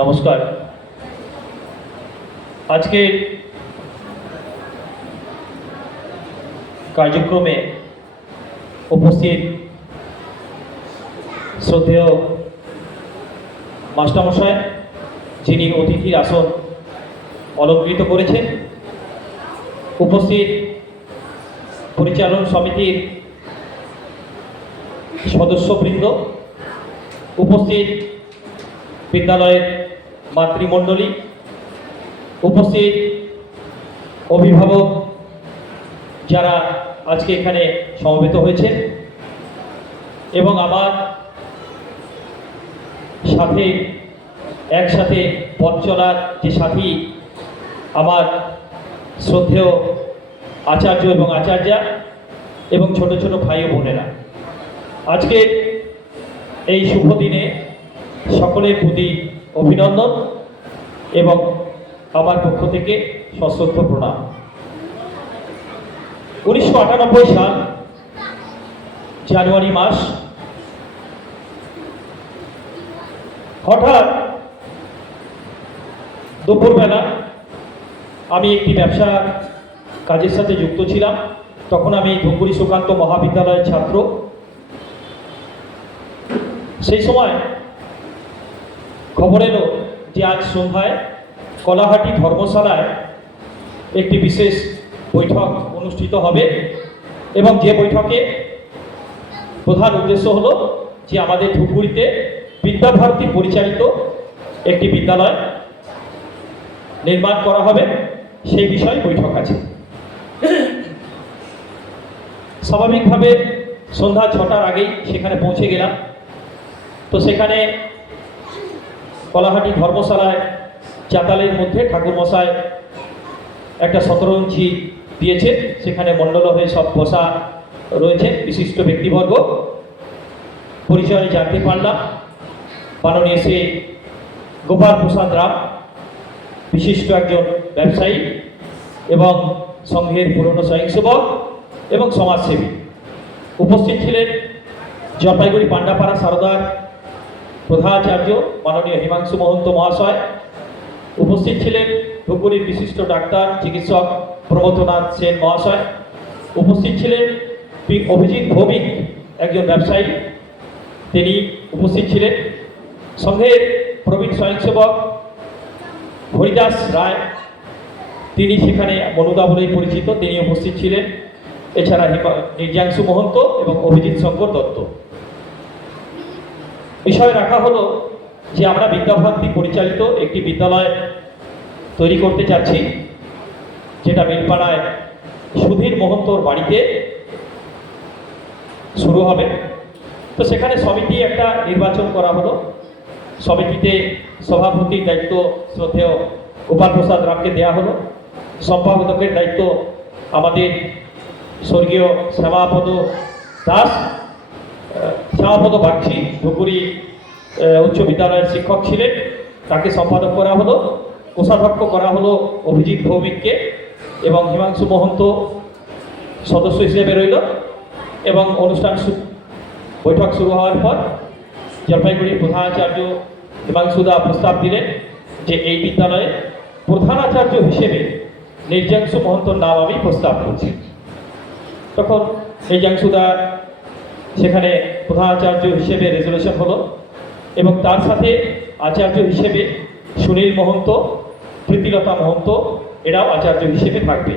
নমস্কার। আজকের কার্যক্রমে উপস্থিত শ্রদ্ধেয় মাস্টারমশাই, যিনি অতিথির আসন অলঙ্কৃত করেছেন, উপস্থিত পরিচালন সমিতির সদস্যবৃন্দ, উপস্থিত বিদ্যালয়ের মাতৃমণ্ডলী, উপস্থিত অভিভাবক যারা আজকে এখানে সমবেত হয়েছে, এবং আমার সাথে একসাথে পথ চলার যে সাথী আমার শ্রদ্ধেয় আচার্য এবং আচার্যা এবং ছোট ছোট ভাই ও বোনেরা, আজকে এই শুভ দিনে সকলের প্রতি অভিনন্দন এবং আমার পক্ষ থেকে সশ্রদ্ধ প্রণাম। 1998 সাল জানুয়ারি মাস, হঠাৎ দুপুরবেলা আমি একটি ব্যবসা কাজের সাথে যুক্ত ছিলাম। তখন আমি ধূপগুড়ি সুকান্ত মহাবিদ্যালয়ের ছাত্র। সেই সময় খবর এলো যে আজ সন্ধ্যায় কলাহাটি ধর্মশালায় একটি বিশেষ বৈঠক অনুষ্ঠিত হবে, এবং যে বৈঠকে প্রধান উদ্দেশ্য হলো যে আমাদের ধূপগুড়িতে বিদ্যাভারতী পরিচালিত একটি বিদ্যালয় নির্মাণ করা হবে, সেই বিষয়ে বৈঠক আছে। স্বাভাবিকভাবে সন্ধ্যা 6টার আগেই সেখানে পৌঁছে গেলাম। তো সেখানে কলাহাটি ধর্মশালায় চাতালের মধ্যে ঠাকুরমশাই একটা 17 ইঞ্চি দিয়েছে, সেখানে মণ্ডল হয়ে সব বসা রয়েছে বিশিষ্ট ব্যক্তিবর্গ। পরিচয় জানতে পারলাম মাননীয় শ্রী গোপাল প্রসাদ রাম, বিশিষ্ট একজন ব্যবসায়ী এবং সংঘের পুরনো স্বয়ংসেবক এবং সমাজসেবী। উপস্থিত ছিলেন জলপাইগুড়ি পান্ডাপাড়া সারদার প্রধানাচার্য মাননীয় হিমাংশু মহন্ত মহাশয়। উপস্থিত ছিলেন ধূপগুড়ির বিশিষ্ট ডাক্তার চিকিৎসক প্রমথনাথ সেন মহাশয়। উপস্থিত ছিলেন অভিজিৎ ভৌমিক, একজন ব্যবসায়ী, তিনি উপস্থিত ছিলেন। সংঘের প্রবীণ স্বয়ংসেবক হরিদাস রায়, তিনি সেখানে মনুদা বলেই পরিচিত, তিনি উপস্থিত ছিলেন। এছাড়া নির্জাংশু মহন্ত এবং অভিজিৎ শঙ্কর দত্ত। বিষয় রাখা হলো যে আমরা বিদ্যাভারতী পরিচালিত একটি বিদ্যালয় তৈরি করতে চাচ্ছি, যেটা মিলপাড়ায় সুধীর মহন্তর বাড়িতে শুরু হবে। তো সেখানে সমিতি একটা নির্বাচন করা হলো। সমিতিতে সভাপতির দায়িত্ব শ্রদ্ধেয় গোপাল প্রসাদ রামকে দেওয়া হলো। সম্পাদকের দায়িত্ব আমাদের স্বর্গীয় শ্যামাপদ দাস, শ্যামাপদ বাগচি, ধূপগুড়ি উচ্চ বিদ্যালয়ের শিক্ষক ছিলেন, তাকে সম্পাদক করা হলো। কোষাধ্যক্ষ করা হলো অভিজিৎ ভৌমিককে, এবং হিমাংশু মহন্ত সদস্য হিসেবে রইল। এবং অনুষ্ঠান বৈঠক শুরু হওয়ার পর জলপাইগুড়ির প্রধানাচার্য হিমাংশুদা প্রস্তাব দিলেন যে এই বিদ্যালয়ে প্রধানাচার্য হিসেবে নির্জাংশু মহন্তর নাম আমি প্রস্তাব করছি। তখন নির্জাংশুদা সেখানে প্রধানাচার্য হিসেবে রেজলিউশন হলো, এবং তার সাথে আচার্য হিসেবে সুনীল মহন্ত, প্রীতিলতা মহন্ত, এরাও আচার্য হিসেবে থাকবে,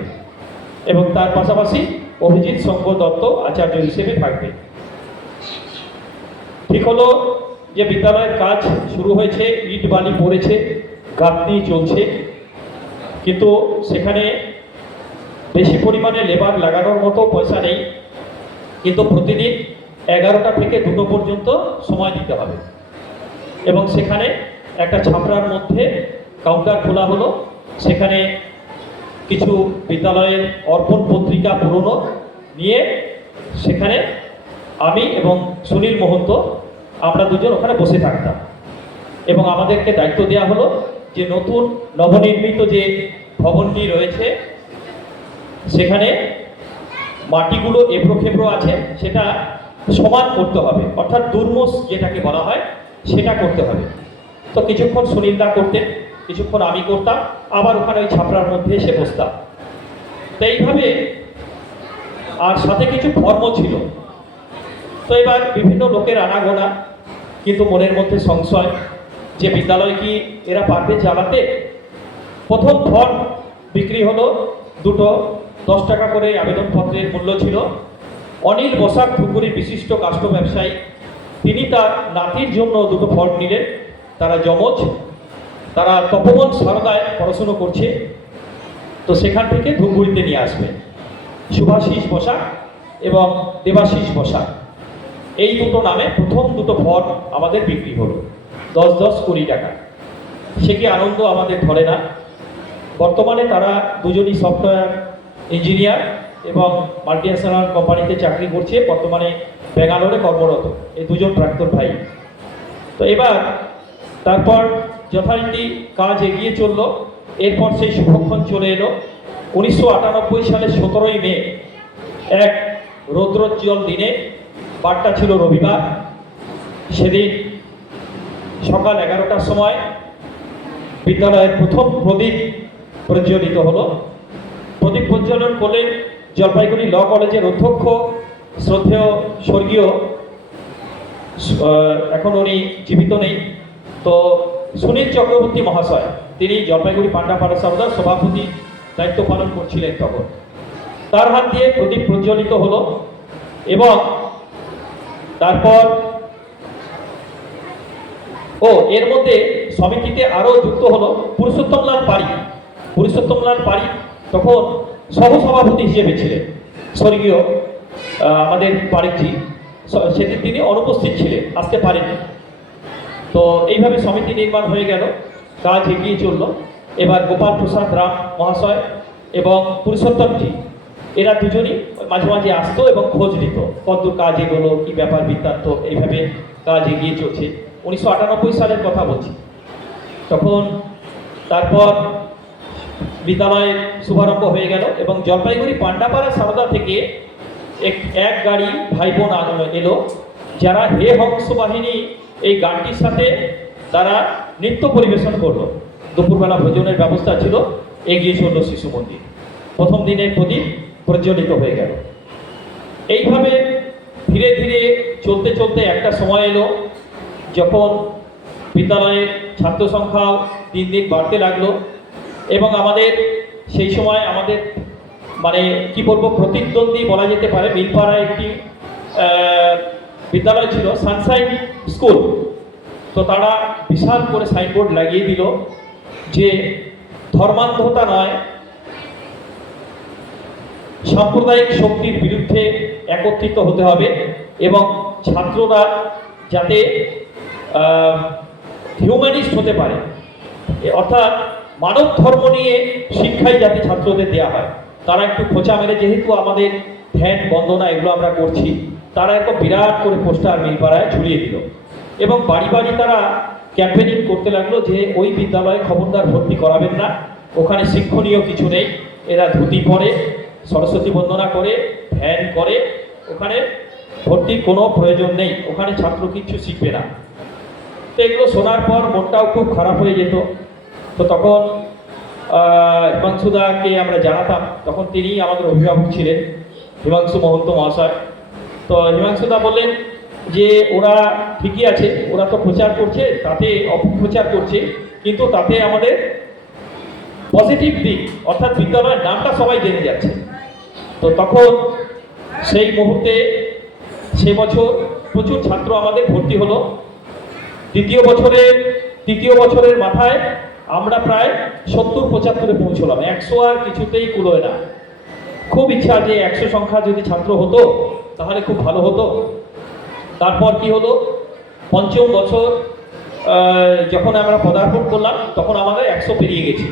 এবং তার পাশাপাশি অভিজিৎ শঙ্কর দত্ত আচার্য হিসেবে থাকবে। ঠিক হলো যে বিদ্যালয়ের কাজ শুরু হয়েছে, ইট বালি পড়েছে, গাঁথনি চলছে, কিন্তু সেখানে বেশি পরিমাণে লেবার লাগানোর মতো পয়সা নেই। কিন্তু প্রতিদিন 11টা থেকে 2টো পর্যন্ত সময় দিতে হবে, এবং সেখানে একটা ছাপড়ার মধ্যে কাউন্টার খোলা হলো। সেখানে কিছু বিদ্যালয়ের অর্পণ পত্রিকা পুরনো নিয়ে সেখানে আমি এবং সুনীল মহন্ত আমরা দুজন ওখানে বসে থাকতাম, এবং আমাদেরকে দায়িত্ব দেওয়া হলো যে নতুন নবনির্মিত যে ভবনটি রয়েছে সেখানে মাটিগুলো এবড়ো খেবড়ো আছে, সেটা সমান করতে হবে, অর্থাৎ দুর্মোষ যেটাকে বলা হয় সেটা করতে হবে। তো কিছুক্ষণ সুনীলদা করতেন, কিছুক্ষণ আমি করতাম, আবার ওখানে ওই ছাপড়ার মধ্যে এসে বসতাম। তো এইভাবে, আর সাথে কিছু ধর্ম ছিল। তো এবার বিভিন্ন লোকের আনাগোনা, কিন্তু মনের মধ্যে সংশয় যে বিদ্যালয় কি এরা পারবে চালাতে। প্রথম ফর্ম বিক্রি হলো দুটো, 10 টাকা করে আবেদনপত্রের মূল্য ছিল। অনিল বসাক ধুপগুড়ির বিশিষ্ট কাষ্ঠ ব্যবসায়ী, তিনি তার নাতির জন্য দুটো ফর্ম নিলেন। তারা যমজ, তারা তপবন সারদায় পড়াশুনো করছে। তো সেখান থেকে ধুপগুড়িতে নিয়ে আসবে শুভাশিস বসাক এবং দেবাশিস বসাক, এই দুটো নামে প্রথম দুটো ফর্ম আমাদের বিক্রি হলো 10-20 টাকা। সে কি আনন্দ আমাদের ধরে না। বর্তমানে তারা দুজনই সফটওয়্যার ইঞ্জিনিয়ার এবং মাল্টিন্যাশনাল কোম্পানিতে চাকরি করছে, বর্তমানে ব্যাঙ্গালোরে কর্মরত, এই দুজন প্রাক্তন ভাই। তো এবার তারপর যথারীতি কাজ এগিয়ে চলল। এরপর সেই শুভক্ষণ চলে এলো 1998 সালের 17ই মে, এক রৌদ্রোজ্জ্বল দিনে, বারটা ছিল রবিবার। সেদিন সকাল 11টার সময় বিদ্যালয়ের প্রথম প্রদীপ প্রজ্বলিত হলো। প্রদীপ প্রজ্বলন করলেন জলপাইগুড়ি ল কলেজের অধ্যক্ষ, শ্রদ্ধেয় স্বর্গীয়, এখন উনি জীবিত নেই, তো সুনীল চক্রবর্তী মহাশয়। তিনি জলপাইগুড়ি পান্ডাপাড়া সারদার সভাপতি দায়িত্ব পালন করছিলেন তখন। তার হাত দিয়ে প্রদীপ প্রজ্বলিত হলো এবং তারপর এর মধ্যে সমিতিতে আরও যুক্ত হলো পুরুষোত্তমলাল পাড়ি। পুরুষোত্তমলাল পাড়ি তখন সহসভাপতি হিসেবে ছিলেন, স্বর্গীয় আমাদের পাড়িজি। সেদিন তিনি অনুপস্থিত ছিলেন, আসতে পারেননি। তো এইভাবে সমিতি নির্মাণ হয়ে গেল, কাজ এগিয়ে চলল। এবার গোপাল প্রসাদ রাম মহাশয় এবং পুরুষোত্তমজি, এরা দুজনই মাঝে মাঝে আসতো এবং খোঁজ নিত কতদূর কাজ এগোলো, কী ব্যাপার বৃত্তান্ত। এইভাবে কাজ এগিয়ে চলছে। 1998 সালের কথা বলছি। তখন তারপর বিদ্যালয়ের শুভারম্ভ হয়ে গেল এবং জলপাইগুড়ি পান্ডাপাড়া সারদা থেকে এক গাড়ি ভাই বোন এলো, যারা হে হংস বাহিনী এই গানটির সাথে তারা নৃত্য পরিবেশন করলো। দুপুরবেলা ভোজনের ব্যবস্থা ছিল। এগিয়ে চলল শিশু মন্দির। প্রথম দিনের প্রদীপ প্রজ্বলিত হয়ে গেল। এইভাবে ধীরে ধীরে চলতে চলতে একটা সময় এলো যখন বিদ্যালয়ের ছাত্র সংখ্যাও দিন দিন বাড়তে লাগলো এবং আমাদের সেই সময় আমাদের মানে কি বলবো, প্রতিদ্বন্দ্বী বলা যেতে পারে। মিলপাড়ায় একটি বিদ্যালয় ছিল, সানশাইন স্কুল। তো তারা বিশাল করে সাইনবোর্ড লাগিয়ে দিল যে ধর্মান্ধতা নয়, সাম্প্রদায়িক শক্তির বিরুদ্ধে একত্রিত হতে হবে এবং ছাত্ররা যাতে হিউম্যানিস্ট হতে পারে, অর্থাৎ মানব ধর্ম নিয়ে শিক্ষাই যাতে ছাত্রদের দেওয়া হয়। তারা একটু খোঁচা মেরে, যেহেতু আমাদের ধ্যান বন্দনা এগুলো আমরা করছি, তারা একটা বিরাট করে পোস্টার মিলপাড়ায় ঝুলিয়ে দিল এবং বাড়ি বাড়ি তারা ক্যাম্পেনিং করতে লাগলো যে ওই বিদ্যালয়ে খবরদার ভর্তি করাবেন না, ওখানে শিক্ষণীয় কিছু নেই, এরা ধুতি পরে, সরস্বতী বন্দনা করে, ধ্যান করে, ওখানে ভর্তির কোনো প্রয়োজন নেই, ওখানে ছাত্র কিচ্ছু শিখবে না। তো এগুলো শোনার পর মনটাও খুব খারাপ হয়ে যেত। তো তখন হিমাংশুদাকে আমরা জানাতাম, তখন তিনি আমাদের অভিভাবক ছিলেন, হিমাংশু মহন্ত মহাশয়। তো হিমাংশুদা বললেন যে ওরা ঠিকই আছে, ওরা তো প্রচার করছে, তাতে অপপ্রচার করছে, কিন্তু তাতে আমাদের পজিটিভ দিক, অর্থাৎ বিদ্যালয়ের নামটা সবাই জেনে যাচ্ছে। তো তখন সেই মুহূর্তে সে বছর প্রচুর ছাত্র আমাদের ভর্তি হলো। তৃতীয় বছরের মাথায় আমরা প্রায় 70-75-এ পৌঁছলাম। 100 আর কিছুতেই কুলোয় না। খুব ইচ্ছা যে 100 সংখ্যা যদি ছাত্র হতো তাহলে খুব ভালো হতো। তারপর কি হলো, পঞ্চম বছর যখন আমরা পদার্পণ করলাম তখন আমাদের 100 পেরিয়ে গেছি,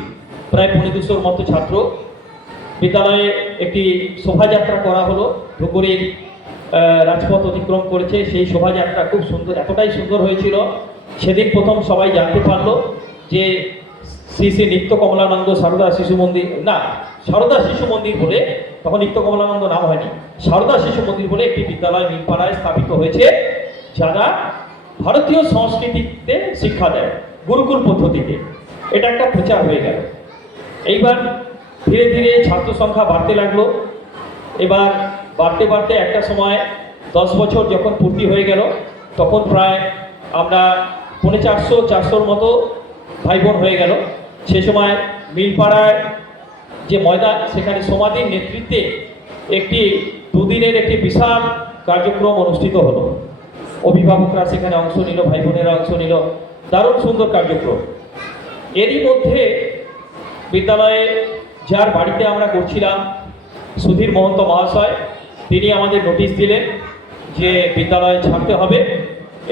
প্রায় 250-র মতো ছাত্র। বিদ্যালয়ে একটি শোভাযাত্রা করা হলো, ধুপগুড়ির রাজপথ অতিক্রম করেছে। সেই শোভাযাত্রা খুব সুন্দর, এতটাই সুন্দর হয়েছিল। সেদিন প্রথম সবাই জানতে পারলো যে শ্রী শ্রী নিত্য কমলানন্দ সারদা শিশু মন্দির, না সারদা শিশু মন্দির বলে, তখন নিত্য কমলানন্দ নাম হয়নি, সারদা শিশু মন্দির বলে একটি বিদ্যালয় মিলপাড়ায় স্থাপিত হয়েছে, যারা ভারতীয় সংস্কৃতিতে শিক্ষা দেয়। গুরুকুল পদ্ধতিতে। এটা একটা প্রচার হয়ে গেল। এইবার ধীরে ধীরে ছাত্র সংখ্যা বাড়তে লাগলো। এবার বাড়তে বাড়তে একটা সময় 10 বছর যখন পূর্তি হয়ে গেল, তখন প্রায় আমরা 450-400-র মতো ভাই বোন হয়ে গেল। সে সময় মিলপাড়ায় যে ময়দান, সেখানে সমাধির নেতৃত্বে একটি দুদিনের একটি বিশাল কার্যক্রম অনুষ্ঠিত হলো। অভিভাবকরা সেখানে অংশ নিল, ভাই বোনেরা অংশ নিল, দারুণ সুন্দর কার্যক্রম। এরই মধ্যে বিদ্যালয়ে যার বাড়িতে আমরা করছিলাম, সুধীর মহন্ত মহাশয়, তিনি আমাদের নোটিশ দিলেন যে বিদ্যালয় ছাড়তে হবে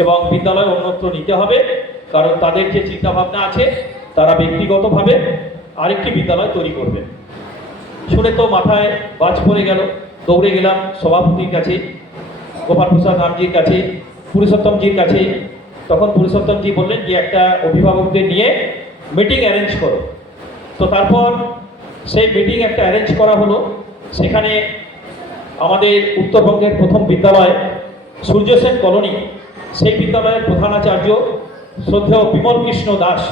এবং বিদ্যালয় অন্যত্র নিতে হবে, কারণ তাদের যে চিন্তাভাবনা আছে তারা ব্যক্তিগতভাবে আরেকটি বিদ্যালয় তৈরি করবে। শুনে তো মাথায় বাজ পড়ে গেল। দৌড়ে গেলাম সভাপতির কাছে, গোপাল প্রসাদ রামজির কাছে, পুরুষোত্তমজির কাছে। তখন পুরুষোত্তমজি বললেন যে একটা অভিভাবকদের নিয়ে মিটিং অ্যারেঞ্জ করো। তো তারপর সেই মিটিং একটা অ্যারেঞ্জ করা হলো। সেখানে আমাদের উত্তরবঙ্গের প্রথম বিদ্যালয় সূর্যসেন কলোনি, সেই বিদ্যালয়ের প্রধানাচার্য শ্রদ্ধেয় বিমল কৃষ্ণ দাস,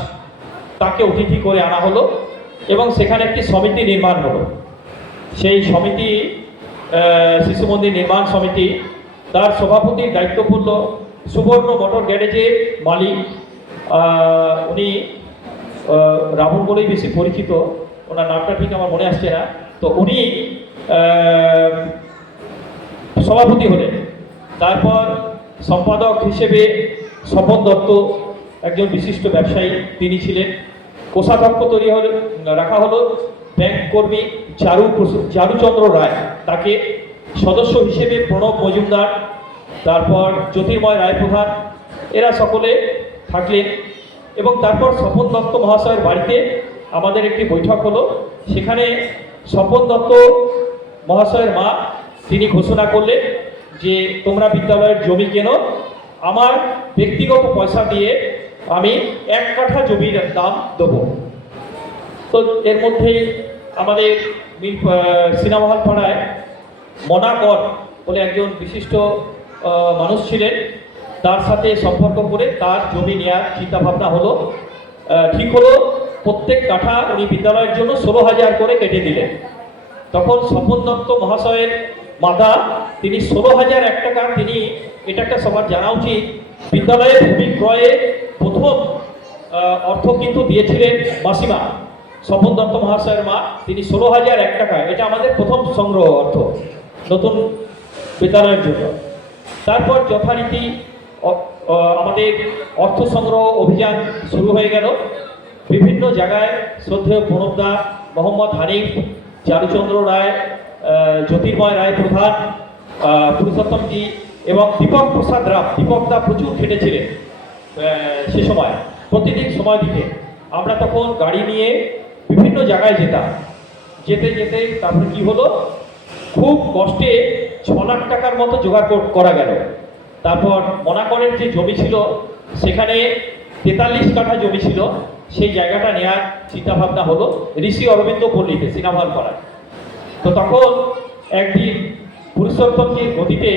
তাকে অতিথি করে আনা হলো এবং সেখানে একটি সমিতি নির্মাণ হলো। সেই সমিতি, শিশু মন্দির নির্মাণ সমিতি, তার সভাপতির দায়িত্ব পড়ল সুবর্ণ মোটর গ্যারেজের মালিক, উনি রাহুল বলেই বেশি পরিচিত, ওনার নামটা ঠিক আমার মনে আসছে না। তো উনি সভাপতি হলেন। তারপর সম্পাদক হিসেবে স্বপন দত্ত, একজন বিশিষ্ট ব্যবসায়ী, তিনি ছিলেন। কোষাধ্যক্ষ তৈরি হলে রাখা হলো ব্যাংক কর্মী চারুচন্দ্র রায়, তাকে সদস্য হিসেবে প্রণব মজুমদার, তারপর জ্যোতির্ময় রায় প্রধান, এরা সকলে থাকলেন। এবং তারপর স্বপন দত্ত মহাশয়ের বাড়িতে আমাদের একটি বৈঠক হলো। সেখানে স্বপন দত্ত মহাশয়ের মা, তিনি ঘোষণা করলেন যে তোমরা বিদ্যালয়ের জমি কেনো, আমার ব্যক্তিগত পয়সা দিয়ে আমি 1 কাঠা জমির দাম দেবো। তো এর মধ্যেই আমাদের সিনেমা হল পাড়ায় মনাকর বলে একজন বিশিষ্ট মানুষ ছিলেন, তার সাথে সম্পর্ক করে তার জমি নেওয়ার চিন্তাভাবনা হলো। ঠিক হলো প্রত্যেক কাঠা উনি বিদ্যালয়ের জন্য 16,000 করে কেটে দিলেন। তখন স্বপন দত্ত মহাশয়ের মাতা, তিনি 16,001 টাকা, তিনি, এটা একটা সবার জানা উচিত, বিদ্যালয়ে ভূমি ক্রয়ে প্রথম অর্থ কিন্তু দিয়েছিলেন মাসিমা, স্বপন দত্ত মহাশয়ের মা, তিনি 16,001 টাকা, এটা আমাদের প্রথম সংগ্রহ অর্থ নতুন বিদ্যালয়ের জন্য। তারপর যথারীতি আমাদের অর্থ সংগ্রহ অভিযান শুরু হয়ে গেল। বিভিন্ন জায়গায় শ্রদ্ধেয় প্রণবদা, মোহাম্মদ হানিফ, চারুচন্দ্র রায়, জ্যোতির্ময় রায় প্রধান, পুরুষোত্তমজি এবং দীপক প্রসাদ রাম, দীপকদা প্রচুর খেটেছিলেন সে সময়, প্রতিদিন সময় দিতে। আমরা তখন গাড়ি নিয়ে বিভিন্ন জায়গায় যেতাম। যেতে যেতে তারপরে কি হলো, খুব কষ্টে 6 লাখ টাকার মতো জোগাড় করা গেল। তারপর মনাকরের যে জমি ছিল, সেখানে 43 কাঠা জমি ছিল, সেই জায়গাটা নেওয়ার চিন্তাভাবনা হলো ঋষি অরবিন্দ পল্লীতে, সিনেমা হল পাড়ায়। তো তখন একদিন পুরুষোত্তমজির গতিতে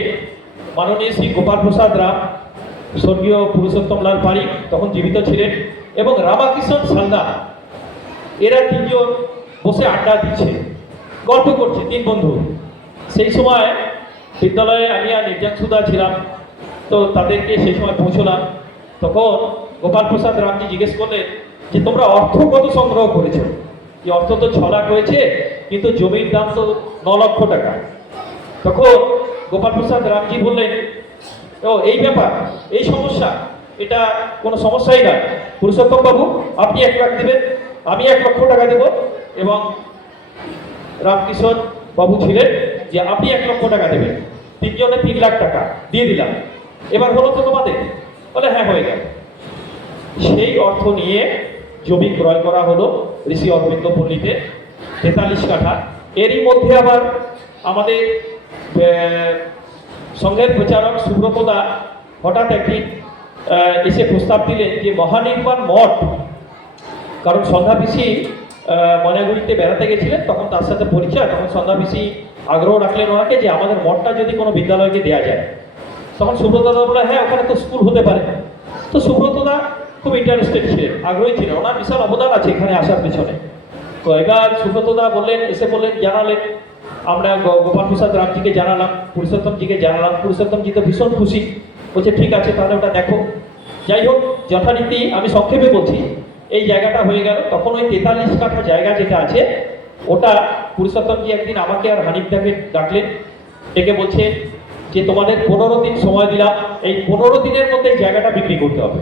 মাননীয় শ্রী গোপাল প্রসাদ রাম, স্বর্গীয় পুরুষোত্তম লাল পাড়ি তখন জীবিত ছিলেন, এবং রামাকৃষ্ণ সালদা, এরা 3 জন বসে আড্ডা দিচ্ছে, গল্প করছে, 3 বন্ধু। সেই সময় বিদ্যালয়ে আমি আর নির্যাংশুদা ছিলাম, তো তাদেরকে সেই সময় পৌঁছলাম। তখন গোপাল প্রসাদ রামজি জিজ্ঞেস করলেন যে তোমরা অর্থ কত সংগ্রহ করেছো? যে অর্থ তো 6 লাখ হয়েছে, কিন্তু জমির দাম তো 9 লক্ষ টাকা। তখন গোপাল প্রসাদ রামজি বললেন, ও এই ব্যাপার, এই সমস্যা, এটা কোনো সমস্যাই নয়। পুরুষোত্তম বাবু, আপনি 1 লাখ দেবেন, আমি 1 লক্ষ টাকা দেব, এবং রামকিশোর বাবু ছিলেন যে আপনি 1 লক্ষ টাকা দেবেন, 3 জনে 3 লাখ টাকা দিয়ে দিলাম। এবার হলো তো তোমাদের? বলে হ্যাঁ, হয়ে গেল। সেই অর্থ নিয়ে জমি ক্রয় করা হলো ঋষি অরবিন্দ পল্লীতে 43 কাঠা। এরই মধ্যে আবার আমাদের সংঘের প্রচারক সুব্রতদা হঠাৎ একদিন এসে প্রস্তাব দিলেন যে মহানির্বাণ মঠ, কারণ সন্ধ্যা পিসি ময়নাগুড়িতে বেড়াতে গেছিলেন, তখন তার সাথে পরিচয়, তখন সন্ধ্যা পিসি আগ্রহ রাখলেন ওনাকে যে আমাদের মঠটা যদি কোনো বিদ্যালয়কে দেওয়া যায়। তখন সুব্রতদা বলে হ্যাঁ, ওখানে তো স্কুল হতে পারে। তো সুব্রতদা খুব ইন্টারেস্টেড ছিলেন, আগ্রহী ছিলেন, ওনার বিশাল অবদান আছে এখানে আসার পেছনে। তো এবার সুব্রতদা বললেন, এসে বললেন, জানালেন, আমরা গোপাল প্রসাদ রামজিকে জানালাম, পুরুষোত্তমজিকে জানালাম, পুরুষোত্তমজি তো ভীষণ খুশি, বলছে ঠিক আছে তাহলে ওটা দেখো। যাই হোক, যথারীতি আমি সংক্ষেপে বলছি, এই জায়গাটা হয়ে গেল। তখন ওই 43 কাঠা জায়গা যেটা আছে, ওটা পুরুষোত্তমজি একদিন আমাকে আর হানিফদাকে ডাকলেন, ডেকে বলছে যে তোমাদের 15 দিন সময় দিলাম, এই 15 দিনের মধ্যে এই জায়গাটা বিক্রি করতে হবে।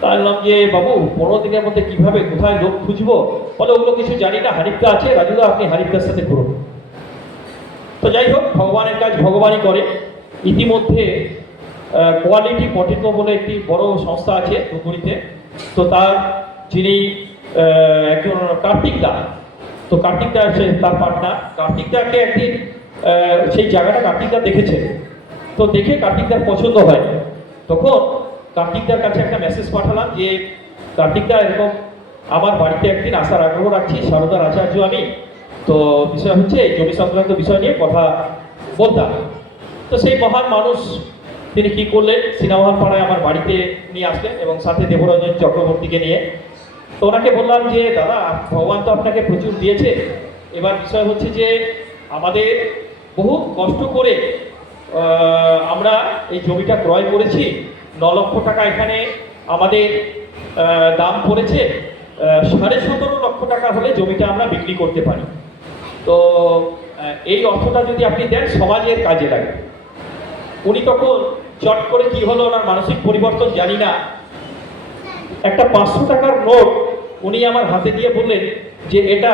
তাই বললাম যে বাবু 15 দিনের মধ্যে কিভাবে, কোথায় লোক খুঁজবো? বলে ওগুলো কিছু জানি না, হানিফদা আছে, রাজুদা আপনি হানিফদার সাথে করুন। তো যাই হোক, ভগবানের কাজ ভগবানই করে। ইতিমধ্যে কোয়ালিটি পটেটো বলে একটি বড় সংস্থা আছে ধূপগুড়িতে, তো তার যিনি একজন কার্তিক দা, তো কার্তিক দা আছে তার পার্টনার, কার্তিক দাকে একদিন সেই জায়গাটা কার্তিক দা দেখেছে। তো দেখে কার্তিক দার পছন্দ হয়, তখন কার্তিক দার কাছে একটা মেসেজ পাঠালাম যে কার্তিক দা এরকম আমার বাড়িতে একদিন আসার আগ্রহ রাখছি, সারদার আচার্য আমি, তো বিষয় হচ্ছে এই জমি সংক্রান্ত বিষয় নিয়ে কথা বলতাম। তো সেই মহান মানুষ তিনি কি করলেন, সিনেমাহল পাড়ায় আমার বাড়িতে নিয়ে আসলেন এবং সাথে দেবরঞ্জন চক্রবর্তীকে নিয়ে। তো ওনাকে বললাম যে দাদা, ভগবান তো আপনাকে প্রচুর দিয়েছে, এবার বিষয় হচ্ছে যে আমাদের বহু কষ্ট করে আমরা এই জমিটা ক্রয় করেছি, 9 লক্ষ টাকা এখানে আমাদের দাম পড়েছে, 17.5 লক্ষ টাকা হলে জমিটা আমরা বিক্রি করতে পারি। তো এই অর্থটা যদি আপনি দেন সমাজের কাজে লাগে। উনি তখন চট করে কি হলো, ওনার মানসিক পরিবর্তন জানি না, একটা 500 টাকার নোট উনি আমার হাতে দিয়ে বললেন যে এটা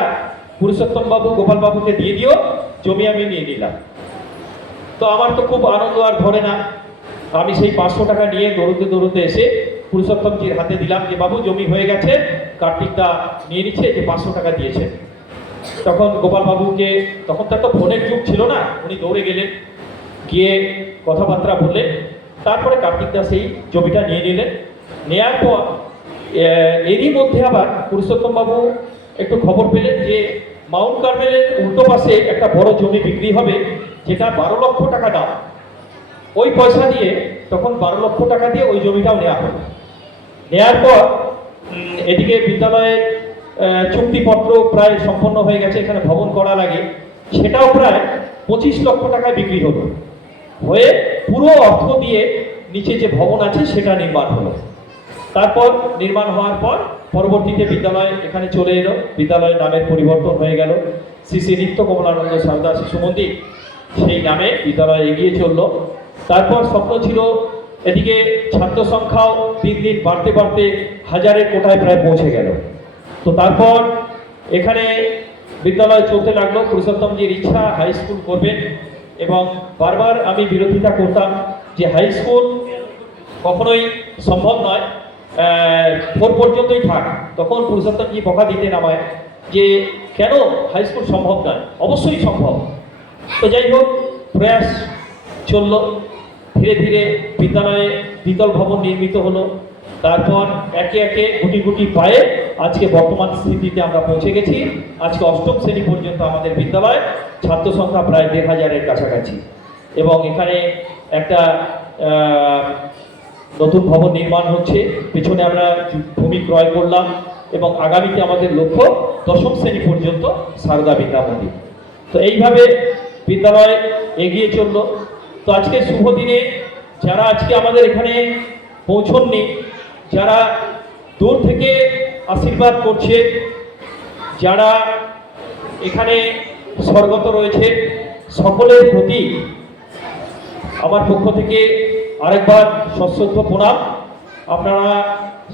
পুরুষোত্তম বাবু গোপাল বাবুকে দিয়ে দিও, জমি আমি নিয়ে নিলাম। তো আমার তো খুব আনন্দ আর ধরে না, আমি সেই 500 টাকা নিয়ে দৌড়তে দৌড়তে এসে পুরুষোত্তমজির হাতে দিলাম যে বাবু জমি হয়ে গেছে, কার্তিকদা নিয়ে নিচ্ছে, যে 500 টাকা দিয়েছে। তখন গোপাল বাবুকে, তখন তার তো ফোনের যুগ ছিল না, উনি দৌড়ে গেলেন, গিয়ে কথাবার্তা বললেন, তারপরে কার্তিকদা সেই জমিটা নিয়ে নিলেন। নেয়ার পর এরই মধ্যে আবার পুরুষোত্তম বাবু একটু খবর পেলেন যে মাউন্ট কার্মেলের উল্টো পাশে একটা বড় জমি বিক্রি হবে, যেটা 12 লক্ষ টাকা দাম। ওই পয়সা দিয়ে, তখন 12 লক্ষ টাকা দিয়ে ওই জমিটাও নেওয়া হলো। নেওয়ার পর এদিকে বিদ্যালয়ের চুক্তিপত্র প্রায় সম্পন্ন হয়ে গেছে, এখানে ভবন করা লাগে, সেটাও প্রায় 25 লক্ষ টাকায় বিক্রি হলো, হয়ে পুরো অর্থ দিয়ে নিচে যে ভবন আছে সেটা নির্মাণ হলো। তারপর নির্মাণ হওয়ার পর পরবর্তীতে বিদ্যালয় এখানে চলে এলো, বিদ্যালয়ের নামের পরিবর্তন হয়ে গেল শ্রী শ্রী নিত্য কমলানন্দ সারদা শিশু মন্দির, সেই নামে বিদ্যালয় এগিয়ে চললো। তারপর স্বপ্ন ছিল, এদিকে ছাত্র সংখ্যাও দিন দিন বাড়তে বাড়তে হাজারের কোটায় প্রায় পৌঁছে গেল। তো তারপর এখানে বিদ্যালয় চলতে লাগলো, পুরুষোত্তমজির ইচ্ছা হাই স্কুল করবেন, এবং বারবার আমি বিরোধিতা করতাম যে হাই স্কুল কখনোই সম্ভব নয়, 4 পর্যন্তই থাক। তখন পুরুষোত্তমজি বকা দিতেন আমায় যে কেন হাই স্কুল সম্ভব নয়, অবশ্যই সম্ভব। তো যাই হোক, প্রয়াস চলল, ধীরে ধীরে বিদ্যালয়ে দ্বিতল ভবন নির্মিত হলো। তারপর একে একে গুটি গুটি পায়ে আজকে বর্তমান স্থিতিতে আমরা পৌঁছে গেছি। আজকে 8ম শ্রেণী পর্যন্ত আমাদের বিদ্যালয়, ছাত্র সংখ্যা প্রায় 1500-এর কাছাকাছি, এবং এখানে একটা নতুন ভবন নির্মাণ হচ্ছে, পেছনে আমরা ভূমি ক্রয় করলাম, এবং আগামীতে আমাদের লক্ষ্য 10ম শ্রেণী পর্যন্ত সারদা বিদ্যা মন্দির। তো এইভাবে বিদ্যালয় এগিয়ে চলল। তো আজকে শুভ দিনে যারা আজকে আমাদের এখানে পৌঁছননি, যারা দূর থেকে আশীর্বাদ করছে, যারা এখানে স্বর্গত রয়েছে, সকলের প্রতি আমার পক্ষ থেকে আরেকবার সশ্রদ্ধ প্রণাম। আপনারা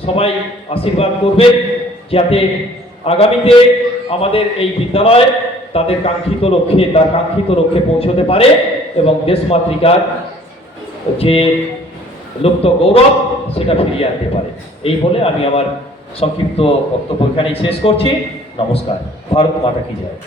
সবাই আশীর্বাদ করবেন যাতে আগামীতে আমাদের এই বিদ্যালয় তার কাঙ্ক্ষিত লক্ষ্যে পৌঁছতে পারে এবং দেশমাতৃকার যে লুপ্ত গৌরব সেটা ফিরিয়ে আনতে পারে। এই বলে আমি আমার সংক্ষিপ্ত বক্তব্য এখানেই শেষ করছি। নমস্কার। ভারত মাতা কি জয়।